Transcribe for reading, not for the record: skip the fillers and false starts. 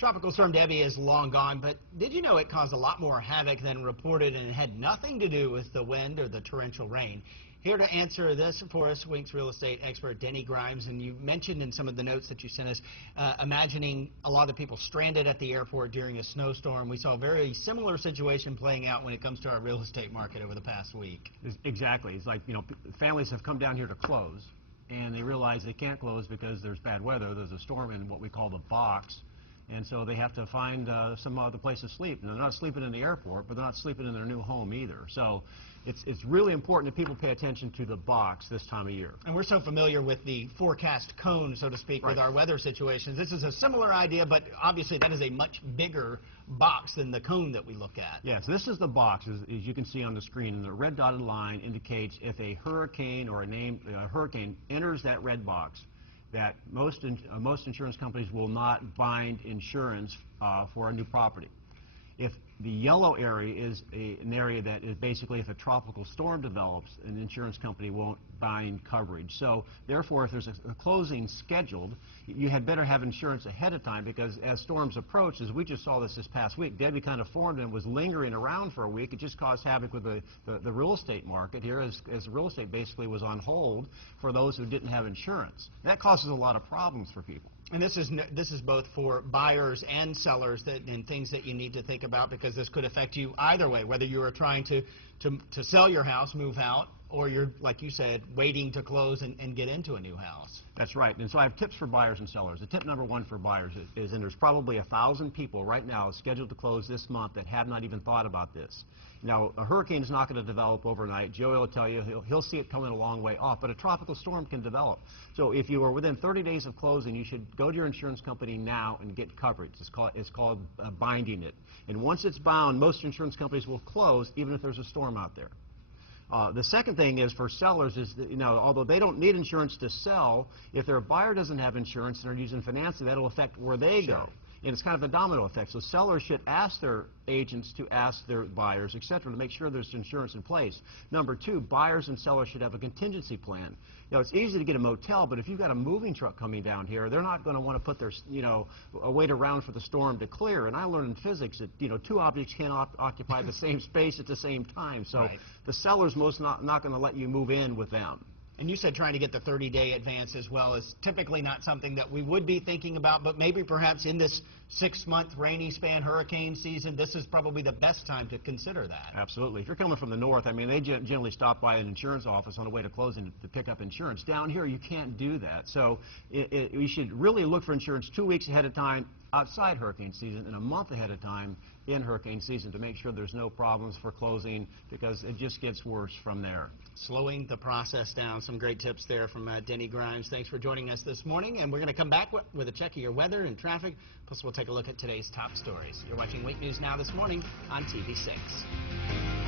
Tropical storm Debby is long gone, but did you know it caused a lot more havoc than reported, and it had nothing to do with the wind or the torrential rain? Here to answer this for us, Winks real estate expert Denny Grimes, and you mentioned in some of the notes that you sent us, imagining a lot of people stranded at the airport during a snowstorm. We saw a very similar situation playing out when it comes to our real estate market over the past week. Exactly. It's like, families have come down here to close, and they realize they can't close because there's bad weather. There's a storm in what we call the box. And so they have to find some other place to sleep. And they're not sleeping in the airport, but they're not sleeping in their new home either. So it's really important that people pay attention to the box this time of year. And we're so familiar with the forecast cone, so to speak, right, with our weather situations. This is a similar idea, but obviously that is a much bigger box than the cone that we look at. Yes, this is the box, as you can see on the screen. And the red dotted line indicates if a hurricane or a hurricane enters that red box, that most insurance companies will not bind insurance for a new property. If the yellow area is an area that is basically if a tropical storm develops, an insurance company won't bind coverage. So therefore, if there's a closing scheduled, you had better have insurance ahead of time, because as storms approach, as we just saw this past week, Debby kind of formed and was lingering around for a week. It just caused havoc with the real estate market here, as real estate basically was on hold for those who didn't have insurance. That causes a lot of problems for people. And this is both for buyers and sellers and things that you need to think about, because this could affect you either way, whether you are trying to sell your house, move out, or you're, like you said, waiting to close and get into a new house. That's right. And so I have tips for buyers and sellers. The tip number one for buyers is, and there's probably 1,000 people right now scheduled to close this month that have not even thought about this. Now, a hurricane is not going to develop overnight. Joey will tell you he'll see it coming a long way off, but a tropical storm can develop. So if you are within 30 days of closing, you should go to your insurance company now and get coverage. It's called binding it. And once it's bound, most insurance companies will close even if there's a storm out there. The second thing is for sellers is that, although they don't need insurance to sell, if their buyer doesn't have insurance and are using financing, that'll affect where they Sure. go. And it's kind of a domino effect. So sellers should ask their agents to ask their buyers, et cetera, to make sure there's insurance in place. Number two, buyers and sellers should have a contingency plan. It's easy to get a motel, but if you've got a moving truck coming down here, they're not going to want to put their, wait around for the storm to clear. And I learned in physics that, two objects can't occupy the same space at the same time. So right, the seller's most not going to let you move in with them. And you said trying to get the 30-day advance as well is typically not something that we would be thinking about, but maybe perhaps in this 6-month rainy span hurricane season, this is probably the best time to consider that. Absolutely. If you're coming from the north, they generally stop by an insurance office on the way to closing to pick up insurance. Down here, you can't do that. So you should really look for insurance 2 weeks ahead of time outside hurricane season and a month ahead of time in hurricane season to make sure there's no problems for closing, because it just gets worse from there. Slowing the process down. Some great tips there from Denny Grimes. Thanks for joining us this morning, and we're going to come back with a check of your weather and traffic, plus we'll take a look at today's top stories. You're watching Wake News Now this morning on TV6.